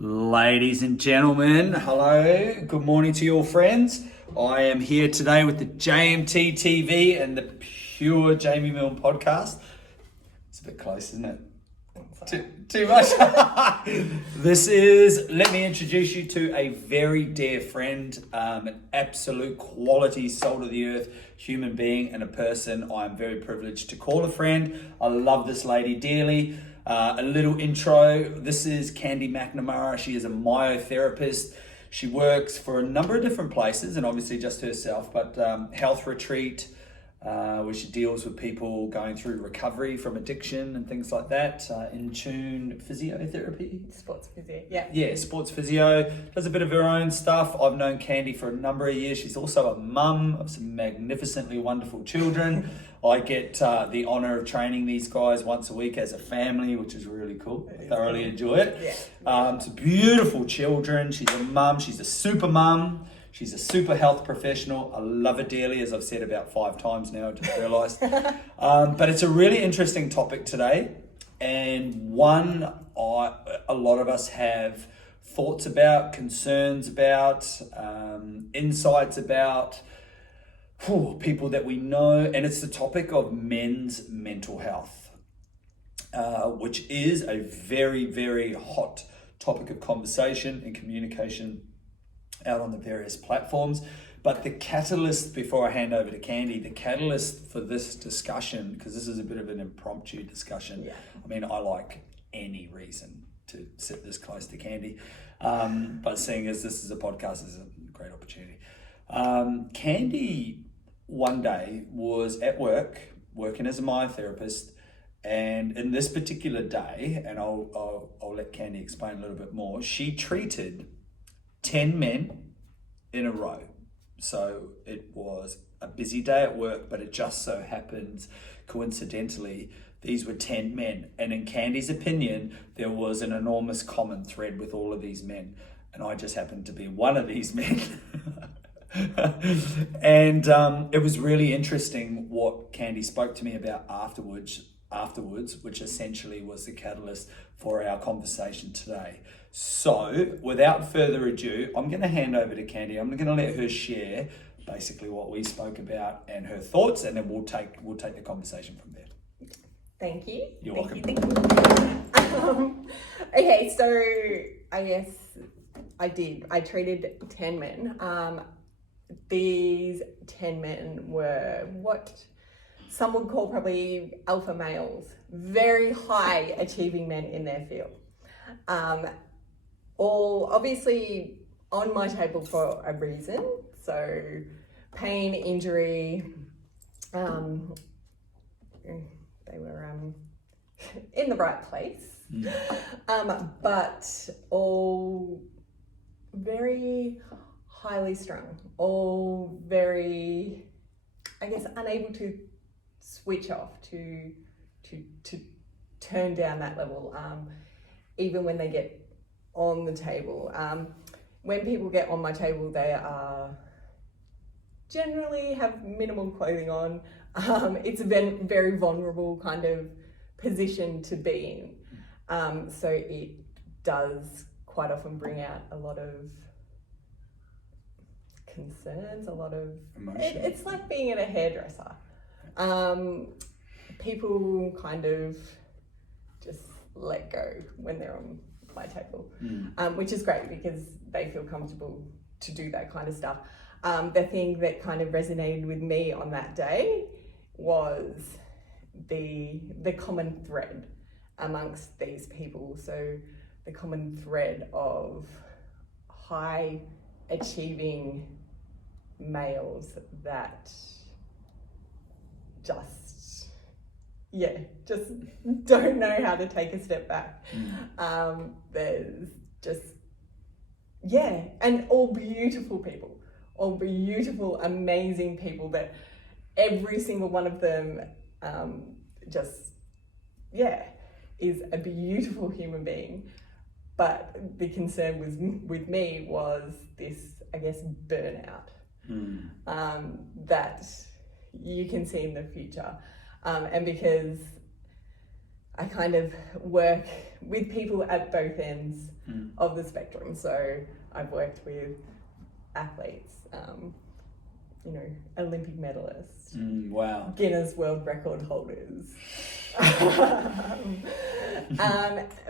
Ladies and gentlemen, hello, good morning to your friends. I am here today with the JMTTv and the Pure Jamie Milne podcast. It's a bit close, isn't it? Too much. Let me introduce you to a very dear friend, an absolute quality, soul of the earth human being and a person I'm very privileged to call a friend. I love this lady dearly. A little intro. This is Candi Macknamara. She is a myotherapist. She works for a number of different places and obviously just herself, but health retreat, where she deals with people going through recovery from addiction and things like that. In tune physiotherapy. Sports physio, yeah. Yeah, sports physio. Does a bit of her own stuff. I've known Candi for a number of years. She's also a mum of some magnificently wonderful children. I get the honour of training these guys once a week as a family, which is really cool. I thoroughly enjoy it. Yeah. It's beautiful children. She's a mum. She's a super mum. She's a super health professional. I love her dearly, as I've said about 5 times now, I just realised. But it's a really interesting topic today, and one a lot of us have thoughts about, concerns about, insights about, people that we know, and it's the topic of men's mental health, which is a very, very hot topic of conversation and communication out on the various platforms. But the catalyst, before I hand over to Candi, the catalyst for this discussion, because this is a bit of an impromptu discussion. Yeah. I mean, I like any reason to sit this close to Candi, but seeing as this is a podcast, is a great opportunity. Candi one day was at work, working as a myotherapist, and in this particular day, and I'll let Candi explain a little bit more, she treated 10 men in a row. So it was a busy day at work, but it just so happens, coincidentally, these were 10 men. And in Candi's opinion, there was an enormous common thread with all of these men. And I just happened to be one of these men. And it was really interesting what Candi spoke to me about afterwards, which essentially was the catalyst for our conversation today. So without further ado, I'm going to hand over to Candi. I'm going to let her share basically what we spoke about and her thoughts, and then we'll take the conversation from there. Thank you. You're welcome. Okay, so I guess I treated 10 men. These 10 men were what some would call probably alpha males, very high achieving men in their field. All obviously on my table for a reason. So pain, injury, they were in the right place. But all very highly strung, all very, I guess, unable to switch off, to turn down that level, even when they get on the table. When people get on my table, they are generally have minimal clothing on. It's a very vulnerable kind of position to be in. So it does quite often bring out a lot of concerns, a lot of emotion. It's like being at a hairdresser. People kind of just let go when they're on my table, which is great because they feel comfortable to do that kind of stuff. The thing that kind of resonated with me on that day was the common thread amongst these people. So the common thread of high achieving males that just don't know how to take a step back. There's just, and all beautiful people, all beautiful, amazing people that every single one of them is a beautiful human being. But the concern with me was this, I guess, burnout that you can see in the future. And because I kind of work with people at both ends of the spectrum. So I've worked with athletes, Olympic medalists, wow, Guinness World Record holders.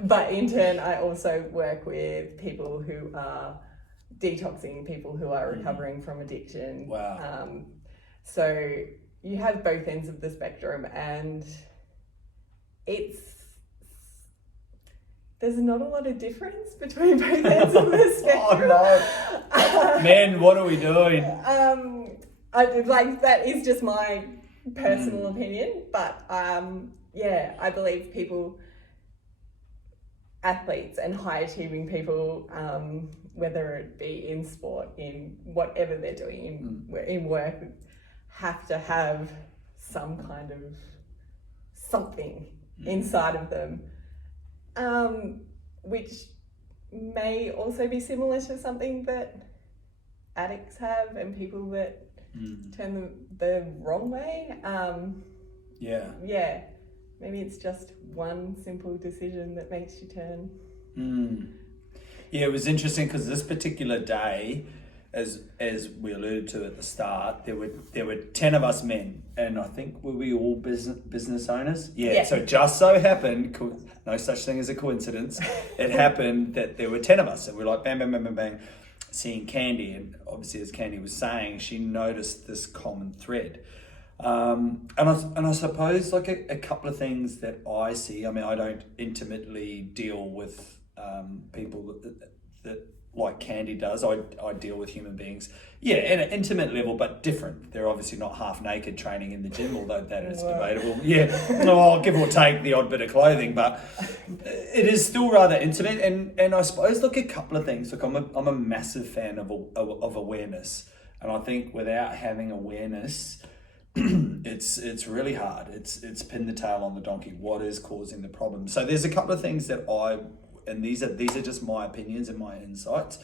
But in turn, I also work with people who are detoxing, people who are recovering from addiction. Wow. So you have both ends of the spectrum, and there's not a lot of difference between both ends of the spectrum. Oh no. Man, what are we doing? That is just my personal opinion, but I believe people, athletes and high achieving people, whether it be in sport, in whatever they're doing, in work, have to have some kind of something inside of them, which may also be similar to something that addicts have and people that turn them the wrong way. Maybe it's just one simple decision that makes you turn. Yeah, it was interesting because this particular day, as we alluded to at the start, there were 10 of us men, and I think were we all business owners? Yeah. So just so happened, no such thing as a coincidence, it happened that there were 10 of us, and we're like bang, bang, bang, bang, bang, seeing Candi, and obviously as Candi was saying, she noticed this common thread. And I suppose like a couple of things that I see. I mean, I don't intimately deal with people that like Candi does. I deal with human beings, at an intimate level, but different. They're obviously not half naked training in the gym, although that is debatable. I'll give or take the odd bit of clothing, but it is still rather intimate. And I suppose look, a couple of things. Look, I'm a massive fan of awareness, and I think without having awareness, it's really hard. It's pin the tail on the donkey. What is causing the problem? So there's a couple of things that and these are just my opinions and my insights.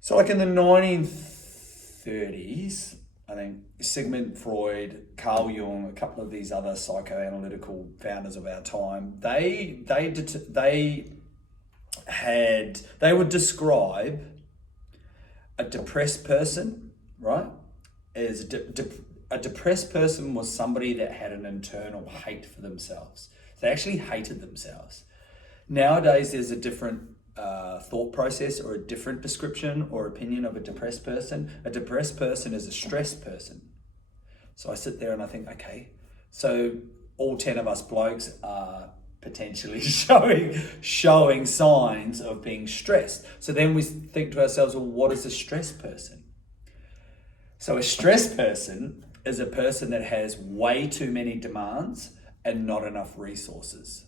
So like in the 1930s, I think Sigmund Freud, Carl Jung, a couple of these other psychoanalytical founders of our time, they would describe a depressed person, right, as a depressed person was somebody that had an internal hate for themselves. They actually hated themselves. Nowadays, there's a different thought process or a different description or opinion of a depressed person. A depressed person is a stressed person. So I sit there and I think, okay, so all 10 of us blokes are potentially showing signs of being stressed. So then we think to ourselves, well, what is a stressed person? So a stressed person is a person that has way too many demands and not enough resources.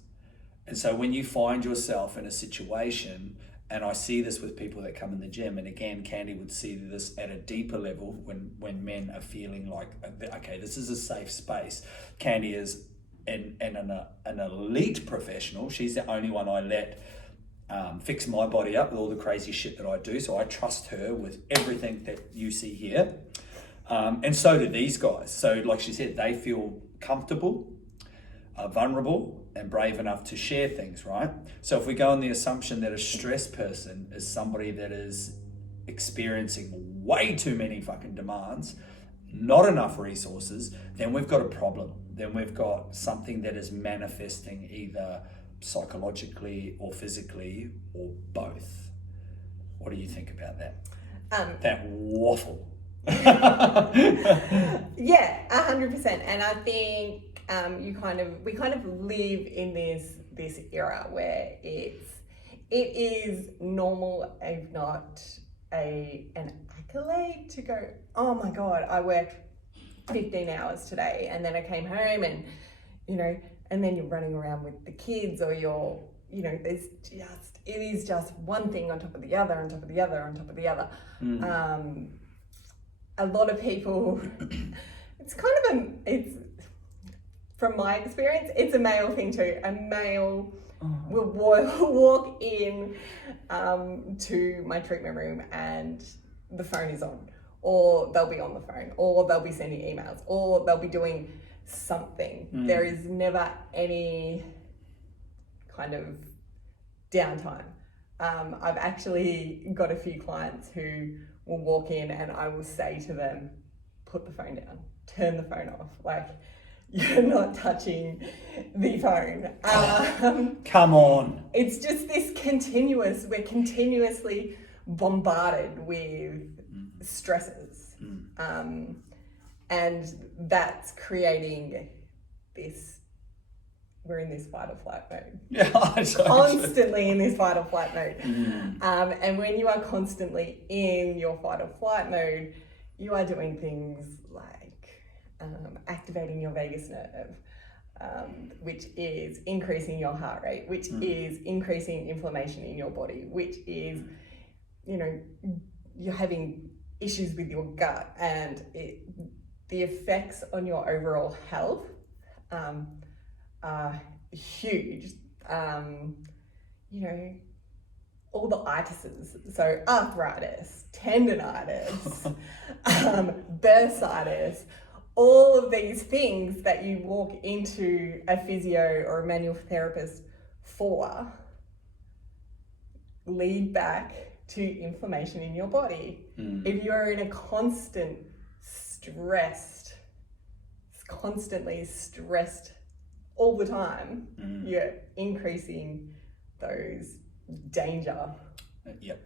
And so when you find yourself in a situation, and I see this with people that come in the gym, and again, Candi would see this at a deeper level when men are feeling like, okay, this is a safe space. Candi is an elite professional. She's the only one I let fix my body up with all the crazy shit that I do. So I trust her with everything that you see here. And so do these guys. So like she said, they feel comfortable, vulnerable, and brave enough to share things, right? So if we go on the assumption that a stressed person is somebody that is experiencing way too many fucking demands, not enough resources, then we've got a problem. Then we've got something that is manifesting either psychologically or physically or both. What do you think about that? That waffle. Yeah, 100%. And I think we kind of live in this era where it is normal, if not an accolade, to go, oh my God, I worked 15 hours today, and then I came home, and and then you're running around with the kids, or it is just one thing on top of the other, on top of the other, on top of the other. A lot of people, it's from my experience, it's a male thing too. A male will walk in to my treatment room and the phone is on, or they'll be on the phone, or they'll be sending emails, or they'll be doing something. There is never any kind of downtime. I've actually got a few clients who will walk in and I will say to them, put the phone down, turn the phone off. Like, you're not touching the phone. Come on. It's just this we're continuously bombarded with stresses. And that's creating this, we're in this fight or flight mode. Yeah, Constantly in this fight or flight mode. And when you are constantly in your fight or flight mode, you are doing things like activating your vagus nerve, which is increasing your heart rate, which is increasing inflammation in your body, which is, you're having issues with your gut, and the effects on your overall health are huge. All the itises, so arthritis, tendonitis, bursitis, all of these things that you walk into a physio or a manual therapist for lead back to inflammation in your body. If you're in a constantly stressed all the time, you're increasing those danger. Yep.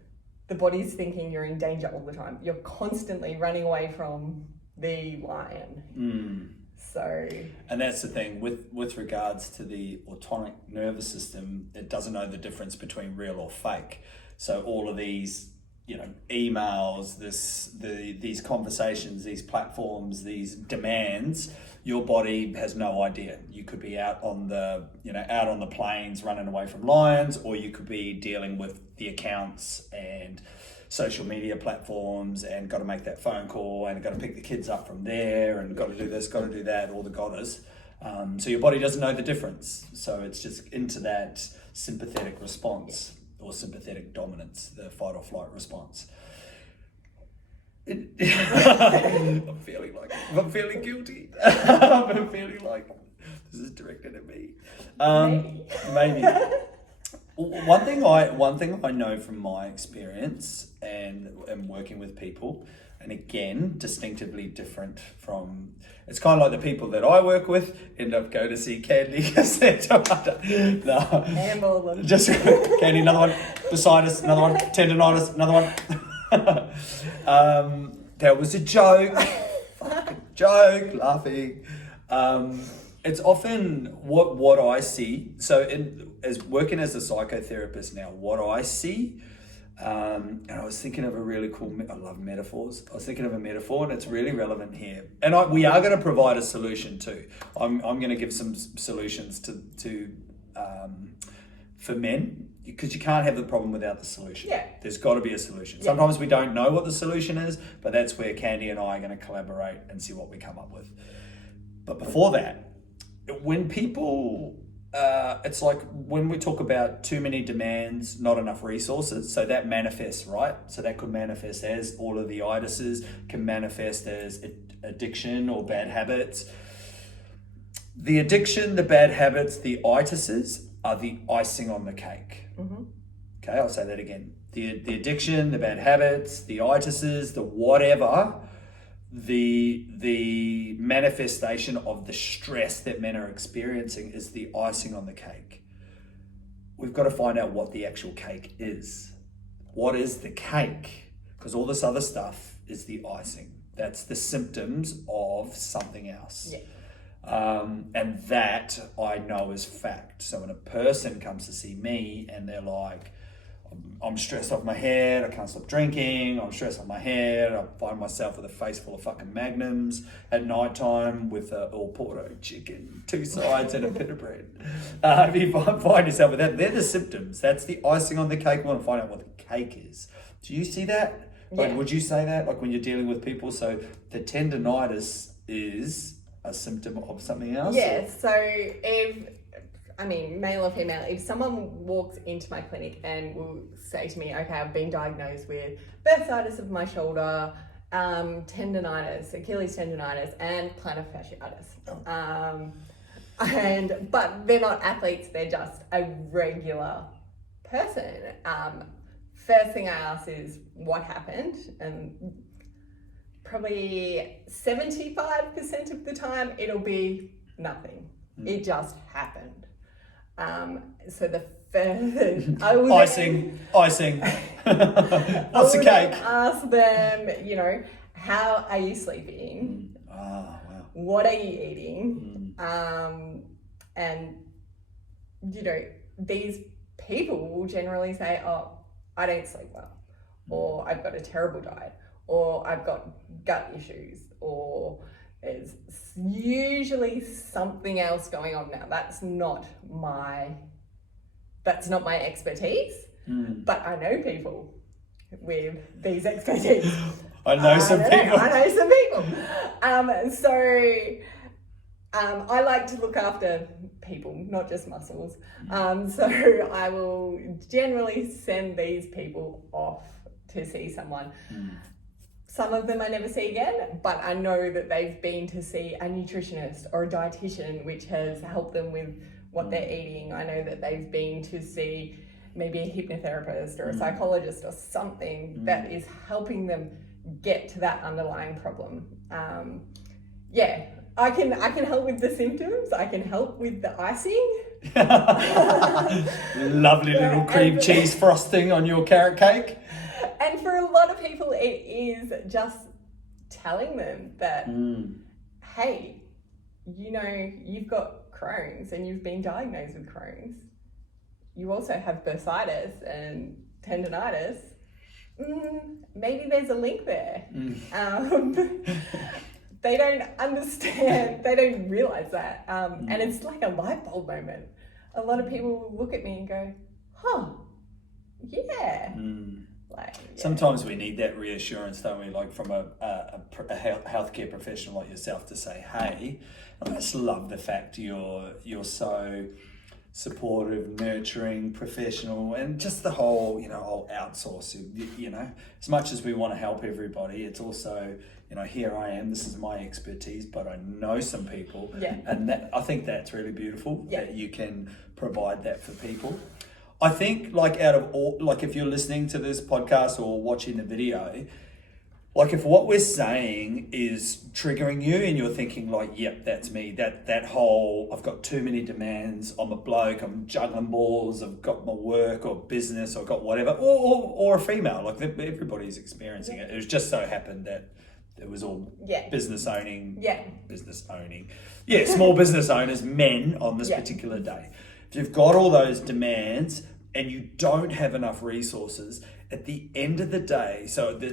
The body's thinking you're in danger all the time. You're constantly running away from the lion. So, and that's the thing with regards to the autonomic nervous system, it doesn't know the difference between real or fake. So all of these, emails, these conversations, these platforms, these demands, your body has no idea. You could be out on the plains running away from lions, or you could be dealing with the accounts and social media platforms and got to make that phone call and got to pick the kids up from there and got to do this, got to do that, all the gotters. So your body doesn't know the difference. So it's just into that sympathetic response or sympathetic dominance, the fight or flight response. I'm feeling guilty. I'm feeling like this is directed at me. Maybe. One thing I know from my experience and working with people, and again, distinctively different from, it's kind of like the people that I work with end up going to see Candi because they're no, handball them. Just Candi, another one, bursitis, another one, tendonitis, another one. That was a joke. Fucking joke, laughing. It's often what I see. So as working as a psychotherapist now, what I see, and I was thinking of a really cool, I love metaphors. I was thinking of a metaphor and it's really relevant here. And we are going to provide a solution too. I'm going to give some solutions to for men, because you can't have the problem without the solution. Yeah. There's got to be a solution. Yeah. Sometimes we don't know what the solution is, but that's where Candi and I are going to collaborate and see what we come up with. But before that, when people, it's like when we talk about too many demands, not enough resources, so that manifests, right? So that could manifest as all of the itises, can manifest as addiction or bad habits. The addiction, the bad habits, the itises are the icing on the cake. Okay, I'll say that again. The addiction, the bad habits, the itises, the whatever, the manifestation of the stress that men are experiencing is the icing on the cake. We've got to find out what the actual cake is. What is the cake? Because all this other stuff is the icing. That's the symptoms of something else. Yeah. And that I know is fact. So when a person comes to see me and they're like, I'm stressed off my head, I can't stop drinking, I'm stressed off my head, I find myself with a face full of fucking Magnums at night time with all Porto chicken, 2 sides and a bit of bread. If you find yourself with that, they're the symptoms. That's the icing on the cake. We want to find out what the cake is. Do you see that? Like, Yeah. would you say that? Like when you're dealing with people, so the tendonitis is a symptom of something else? Yeah, so male or female, if someone walks into my clinic and will say to me, okay, I've been diagnosed with bursitis of my shoulder, tendonitis, Achilles tendonitis, and plantar fasciitis. But they're not athletes, they're just a regular person. First thing I ask is what happened, and probably 75% of the time it'll be nothing. It just happened. So the first icing. What's the cake? Ask them, how are you sleeping? Wow. What are you eating? And these people will generally say, oh, I don't sleep well, or I've got a terrible diet, or I've got gut issues, or there's usually something else going on. Now that's not my expertise, but I know people with these expertise. I know some people. I like to look after people, not just muscles. So I will generally send these people off to see someone. Some of them I never see again, but I know that they've been to see a nutritionist or a dietitian, which has helped them with what they're eating. I know that they've been to see maybe a hypnotherapist or a psychologist or something that is helping them get to that underlying problem. I can help with the symptoms. I can help with the icing. Lovely little cream cheese frosting on your carrot cake. And for a lot of people, it is just telling them that, hey, you've got Crohn's and you've been diagnosed with Crohn's. You also have bursitis and tendinitis. Maybe there's a link there. They don't understand, they don't realize that. And it's like a light bulb moment. A lot of people will look at me and go, yeah. Sometimes we need that reassurance, don't we? Like from a healthcare professional like yourself to say, hey, I just love the fact you're so supportive, nurturing, professional, and just the whole, whole outsourcing, as much as we want to help everybody, it's also, here I am, this is my expertise, but I know some people, and that, I think that's really beautiful, that you can provide that for people. I think out of all, if you're listening to this podcast or watching the video, if what we're saying is triggering you and you're thinking yep, that's me, that whole, I've got too many demands, I'm a bloke, I'm juggling balls, I've got my work or business, I've got whatever, or a female, everybody's experiencing it. It was just so happened that it was all business owning, small business owners, men on this particular day. If you've got all those demands and you don't have enough resources, at the end of the day,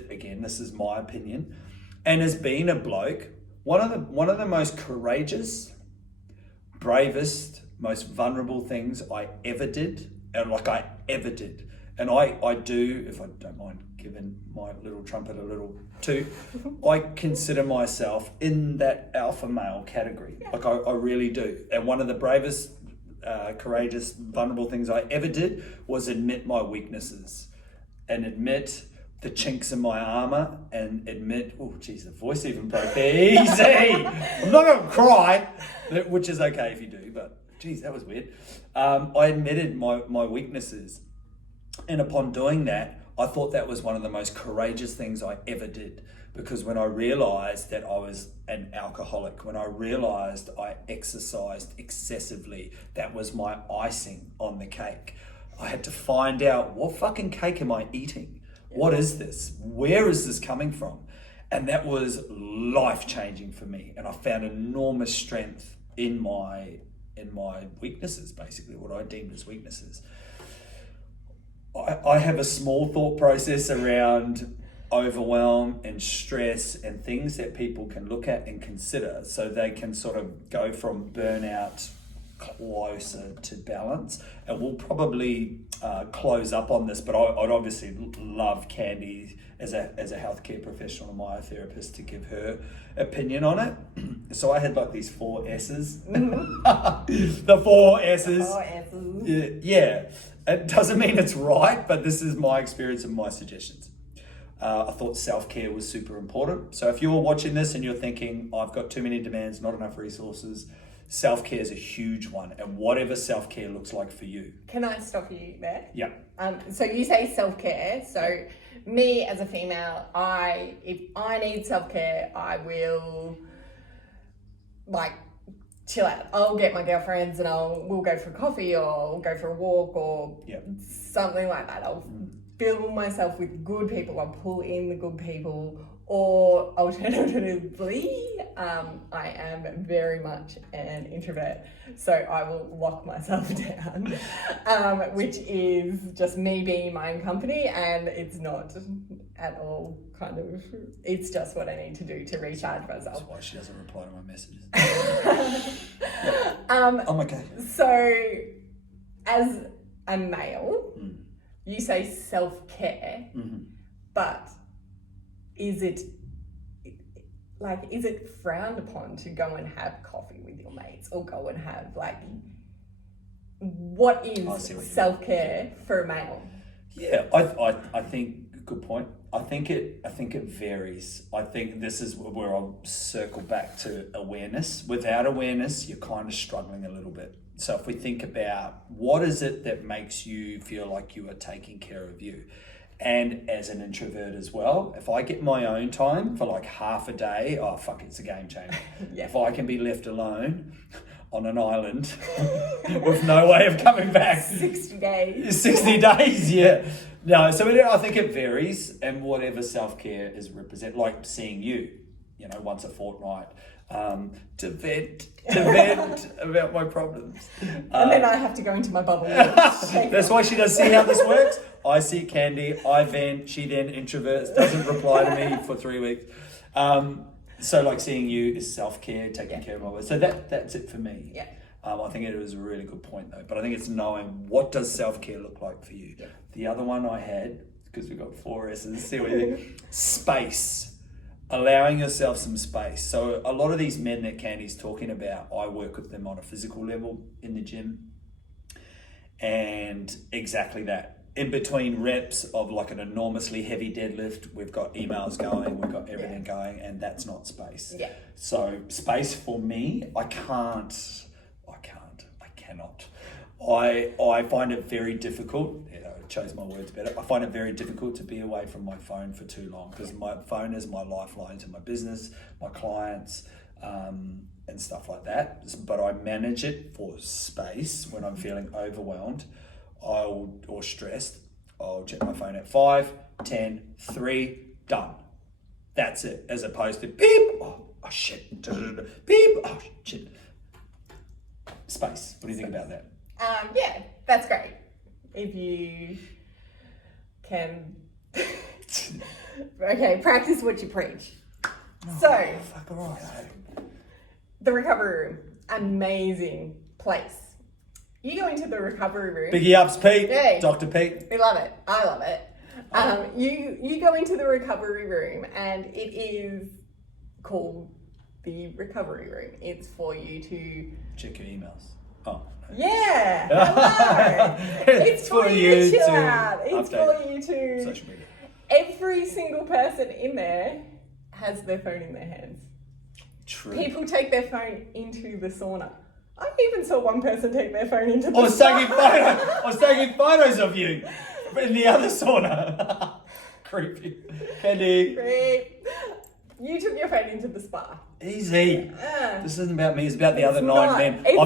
again, this is my opinion, and as being a bloke, one of the most courageous, bravest, most vulnerable things I ever did, and I do, if I don't mind giving my little trumpet a little toot, I consider myself in that alpha male category. I really do. And one of the bravest, courageous, vulnerable things I ever did was admit my weaknesses and admit the chinks in my armor and admit, the voice even broke there. Easy! I'm not going to cry, which is okay if you do, but that was weird. I admitted my weaknesses. And upon doing that, I thought that was one of the most courageous things I ever did, because when I realized that I was an alcoholic, when I realized I exercised excessively, that was my icing on the cake. I had to find out, what fucking cake am I eating? What is this? Where is this coming from? And that was life-changing for me. And I found enormous strength in my weaknesses, basically, what I deemed as weaknesses. I have a small thought process around overwhelm and stress and things that people can look at and consider, so they can sort of go from burnout closer to balance. And we'll probably close up on this, but I'd obviously love Candi as a healthcare professional and myotherapist to give her opinion on it. So I had these 4 S's. The 4 S's. 4 S's. Yeah. It doesn't mean it's right, but this is my experience and my suggestions. I thought self-care was super important. So if you're watching this and you're thinking, I've got too many demands, not enough resources, self-care is a huge one, and whatever self-care looks like for you. Can I stop you there? Yeah. So you say self-care. So me as a female, if I need self-care, I will like chill out. I'll get my girlfriends and we'll go for coffee or we'll go for a walk or something like that. I'll fill myself with good people. I'll pull in the good people. Or alternatively, I am very much an introvert, so I will lock myself down, which is just me being my own company, and it's not at all it's just what I need to do to recharge myself. That's why she doesn't reply to my messages. I'm okay. So, as a male, you say self-care, but is it frowned upon to go and have coffee with your mates or go and have what is self-care for a male? Yeah, I think good point. I think it varies. I think this is where I'll circle back to awareness. Without awareness, you're kind of struggling a little bit. So if we think about what is it that makes you feel like you are taking care of you? And as an introvert as well, if I get my own time for half a day, it's a game changer. If I can be left alone on an island with no way of coming back. 60 days. 60 days, yeah. No, so I think it varies, and whatever self-care is represent, like seeing you, once a fortnight, to vent about my problems. And then I have to go into my bubble. That's why she does. See how this works? I see Candi, I vent, she then introverts, doesn't reply to me for 3 weeks. So seeing you is self-care, taking care of my work. So that's it for me. Yeah. I think it was a really good point though. But I think it's knowing what does self-care look like for you. Yeah. The other one I had, because we've got 4 S's, see what you think. Space. Allowing yourself some space. So a lot of these men that Candi's talking about, I work with them on a physical level in the gym. And exactly that. In between reps of an enormously heavy deadlift, we've got emails going, we've got everything going, and that's not space. Yeah. So space for me, I cannot. I find it very difficult. I chose my words better. I find it very difficult to be away from my phone for too long, because my phone is my lifeline to my business, my clients, and stuff like that. But I manage it for space when I'm feeling overwhelmed or stressed. I'll check my phone at 5, 10, 3, done. That's it. As opposed to beep, oh shit, beep, oh shit. Space. What do you think about that? Yeah, that's great. If you can, okay, practice what you preach. Fuck, all right. The recovery room, amazing place. You go into the recovery room. Biggie ups, Pete. Yay. Dr. Pete. We love it. I love it. You go into the recovery room, and it is called the recovery room. It's for you to check your emails. Oh. Yeah. Hello. It's for you to chill out. It's for you to. Social media. Every single person in there has their phone in their hands. True. People take their phone into the sauna. I even saw one person take their phone into the I was taking photos of you in the other sauna. Creepy. Candi. Creep. You took your phone into the spa. Easy. This isn't about me, it's about the other 9 not. men. It's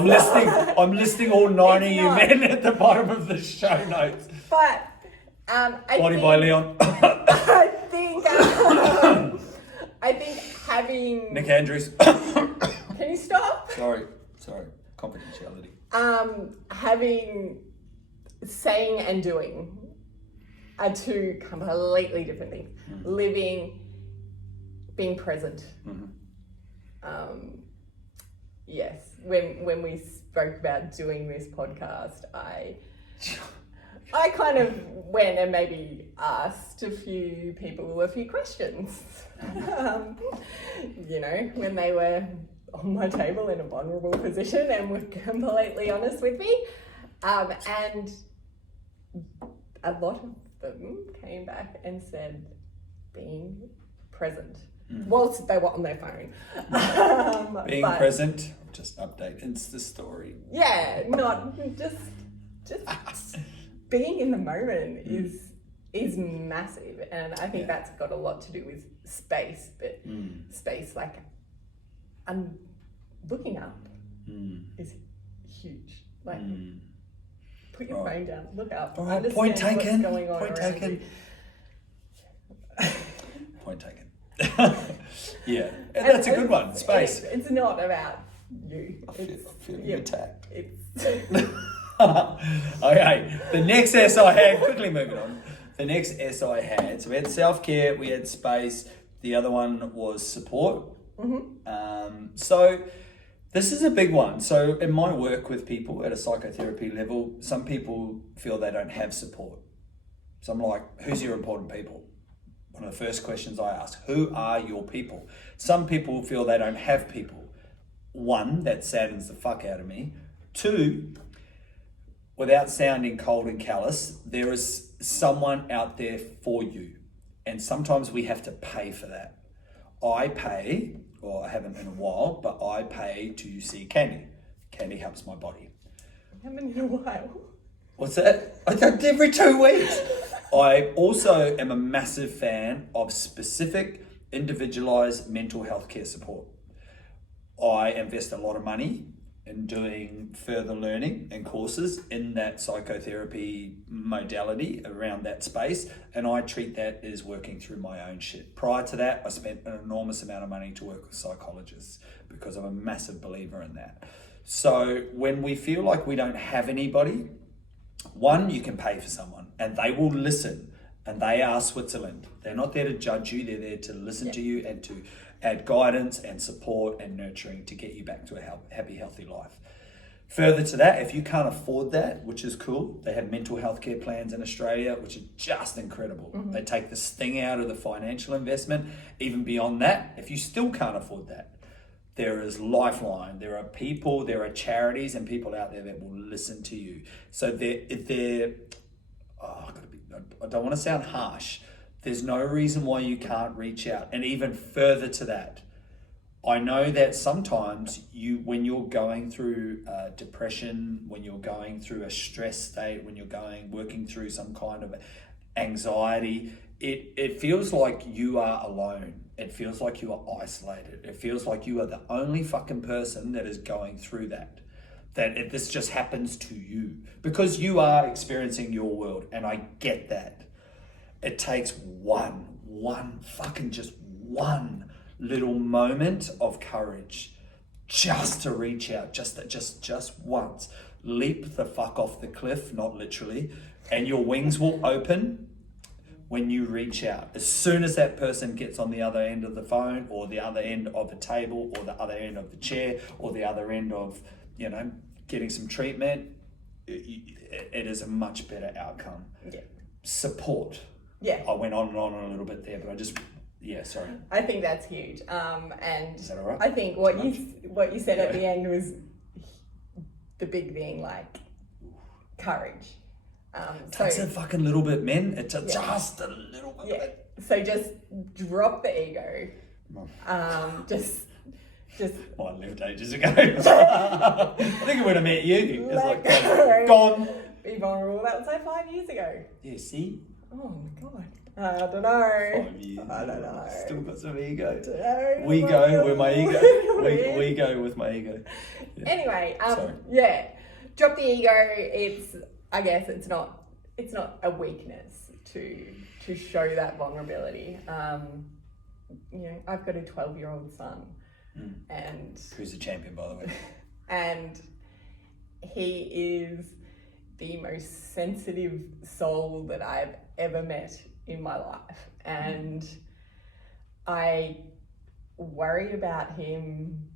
I'm listing all 9 of you not. men at the bottom of the show notes. But Body by Leon. I think having Nick Andrews. Can you stop? Sorry. Confidentiality. Saying and doing are 2 completely different things. Living, being present. Yes. When we spoke about doing this podcast, I kind of went and maybe asked a few people a few questions. When they were on my table in a vulnerable position and were completely honest with me. And a lot of them came back and said being present. whilst they were on their phone. Being present, just update Insta story. Yeah, not just being in the moment is massive, and I think that's got a lot to do with space, but space like looking up is huge. Like put your phone down, look up. All right, understand point taken. What's going on Point around taken. you. Point taken. Yeah, and that's a good one. Space. It's not about you. I feel you attacked. It's Okay, the next S I had, quickly moving on. The next S I had, so we had self-care, we had space, the other one was support. So this is a big one. So in my work with people at a psychotherapy level, some people feel they don't have support. So I'm like, who's your important people? One of the first questions I ask, who are your people? Some people feel they don't have people. One, that saddens the fuck out of me. Two, without sounding cold and callous, there is someone out there for you. And sometimes we have to pay for that. I pay, or I haven't in a while, but I pay to see Candi. Candi helps my body. I haven't in a while. What's that? I do it every 2 weeks. I also am a massive fan of specific, individualized mental health care support. I invest a lot of money in doing further learning and courses in that psychotherapy modality around that space, and I treat that as working through my own shit. Prior to that, I spent an enormous amount of money to work with psychologists because I'm a massive believer in that. So when we feel like we don't have anybody, one, you can pay for someone and they will listen, and they are Switzerland. They're not there to judge you, they're there to listen to you and to add guidance and support and nurturing to get you back to a happy, healthy life. Further to that, if you can't afford that, which is cool, they have mental health care plans in Australia, which are just incredible. They take the sting out of the financial investment. Even beyond that, if you still can't afford that, there is Lifeline, there are people, there are charities and people out there that will listen to you. So I don't want to sound harsh, there's no reason why you can't reach out. And even further to that, I know that sometimes when you're going through depression, when you're going through a stress state, when you're working through some kind of anxiety, it feels like you are alone. It feels like you are isolated. It feels like you are the only fucking person that is going through that. That this just happens to you because you are experiencing your world, and I get that. It takes one little moment of courage just to reach out, just once. Leap the fuck off the cliff, not literally, and your wings will open when you reach out. As soon as that person gets on the other end of the phone or the other end of a table or the other end of the chair or the other end of, getting some treatment, it is a much better outcome. Yeah. Support. Yeah. I went on and on a little bit there, but sorry. I think that's huge. And is that all right? I think what you said at the end was the big thing, like courage. Takes a fucking little bit, men. It's just a little bit. Yeah. So just drop the ego. Just. I lived ages ago. I think it would have met you. It's like gone. Be vulnerable. That was like 5 years ago. Yeah. See. Oh my god. I don't know. 5 years. I don't know. Still got some ego. We go with my ego. We go with my ego. Yeah. Anyway, drop the ego. I guess it's not a weakness to show that vulnerability. I've got a 12-year-old son, and who's a champion, by the way. And he is the most sensitive soul that I've ever met in my life, and I worry about him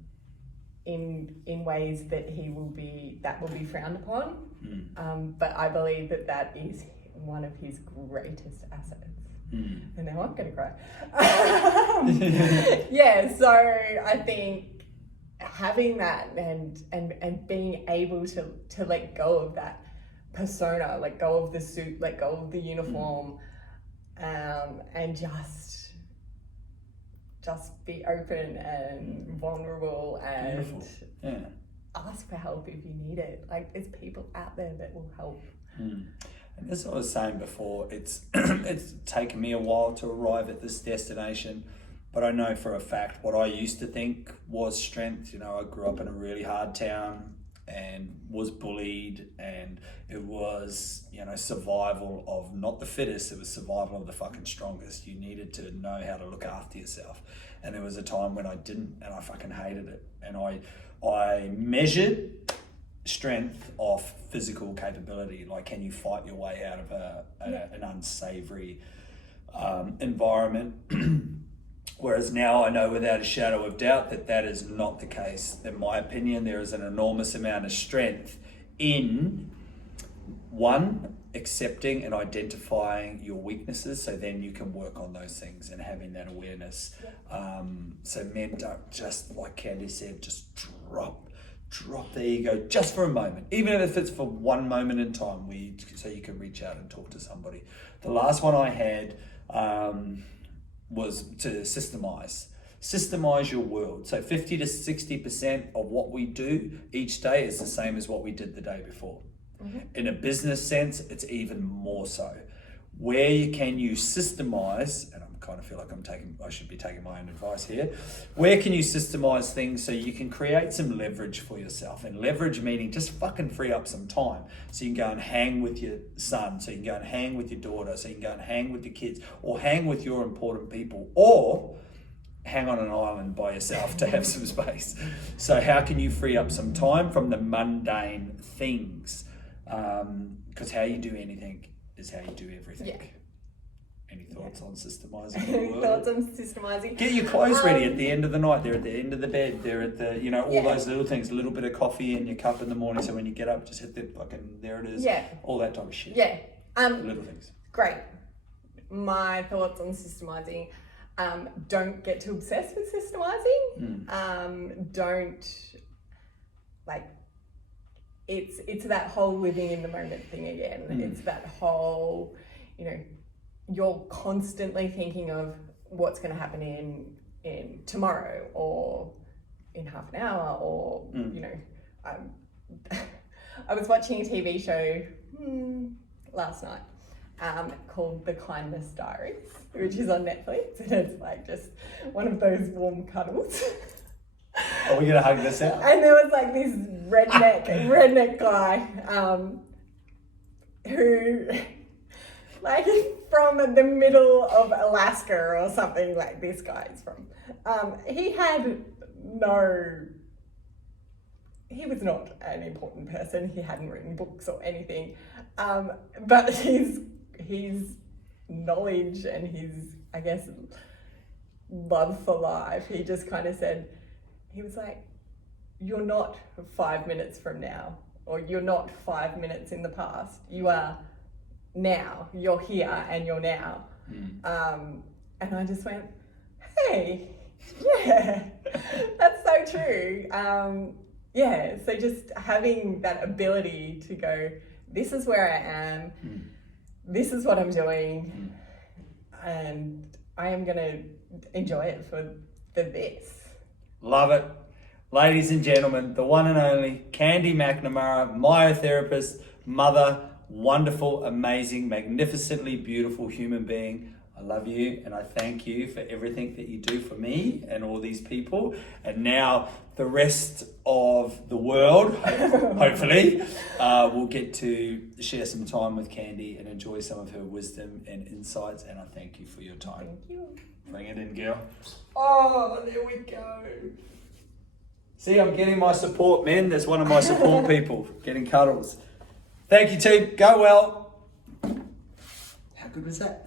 in ways that will be frowned upon. But I believe that is one of his greatest assets. And now I'm gonna cry. So I think having that and being able to let go of that persona, let go of the suit, let go of the uniform, and just just be open and vulnerable and Beautiful. Yeah. ask for help if you need it. Like, there's people out there that will help. And as I was saying before, it's it's taken me a while to arrive at this destination, but I know for a fact what I used to think was strength. You know, I grew up in a really hard town and was bullied, and it was, you know, survival of not the fittest, it was survival of the fucking strongest. You needed to know how to look after yourself. And there was a time when I didn't, and I fucking hated it. And I measured strength off physical capability. Like, can you fight your way out of an unsavory environment? Whereas now I know without a shadow of doubt that that is not the case. In my opinion, there is an enormous amount of strength in, one, accepting and identifying your weaknesses, so then you can work on those things, and having that awareness. So men don't, just like Candi said, just drop the ego just for a moment, even if it's for one moment in time, so you can reach out and talk to somebody. The last one I had was to systemize your world. So 50 to 60% of what we do each day is the same as what we did the day before. In a business sense, it's even more so. Where can you systemize, and I kind of feel like I should be taking my own advice here. Where can you systemize things so you can create some leverage for yourself? And leverage meaning just fucking free up some time. So you can go and hang with your son, so you can go and hang with your daughter, so you can go and hang with your kids, or hang with your important people, or hang on an island by yourself to have some space. So how can you free up some time from the mundane things? Because how you do anything is how you do everything. Yeah. Any thoughts on systemizing your world? Thoughts on systemizing? Get your clothes ready at the end of the night. They're at the end of the bed. They're at the, you know, all Yeah. those little things. A little bit of coffee in your cup in the morning, so when you get up, just hit the fucking, there it is. Yeah. All that type of shit. Yeah. Little things. Great. My thoughts on systemizing. Don't get too obsessed with systemizing. Don't, like, it's that whole living in the moment thing again. It's that whole, you know, you're constantly thinking of what's going to happen in tomorrow, or in half an hour, or you know, I was watching a TV show last night called The Kindness Diaries, which is on Netflix, and it's like just one of those warm cuddles. Are we gonna hug this out? And there was like this redneck guy who, like, from the middle of Alaska or something, like this guy is from. He was not an important person. He hadn't written books or anything. But his knowledge and his, I guess, love for life, he just kind of said, he was like, you're not 5 minutes from now, or you're not 5 minutes in the past. You are now. You're here and you're now. And I just went, hey, yeah, that's so true. Yeah, so just having that ability to go, this is where I am, this is what I'm doing, and I am going to enjoy it for this. Love it. Ladies and gentlemen, the one and only Candi Macknamara, myotherapist, mother, wonderful, amazing, magnificently beautiful human being. I love you, and I thank you for everything that you do for me and all these people. And now the rest of the world, hopefully, will get to share some time with Candi and enjoy some of her wisdom and insights. And I thank you for your time. Thank you. Bring it in, girl. Oh, there we go. See, I'm getting my support, men. There's one of my support people getting cuddles. Thank you, team. Go well. How good was that?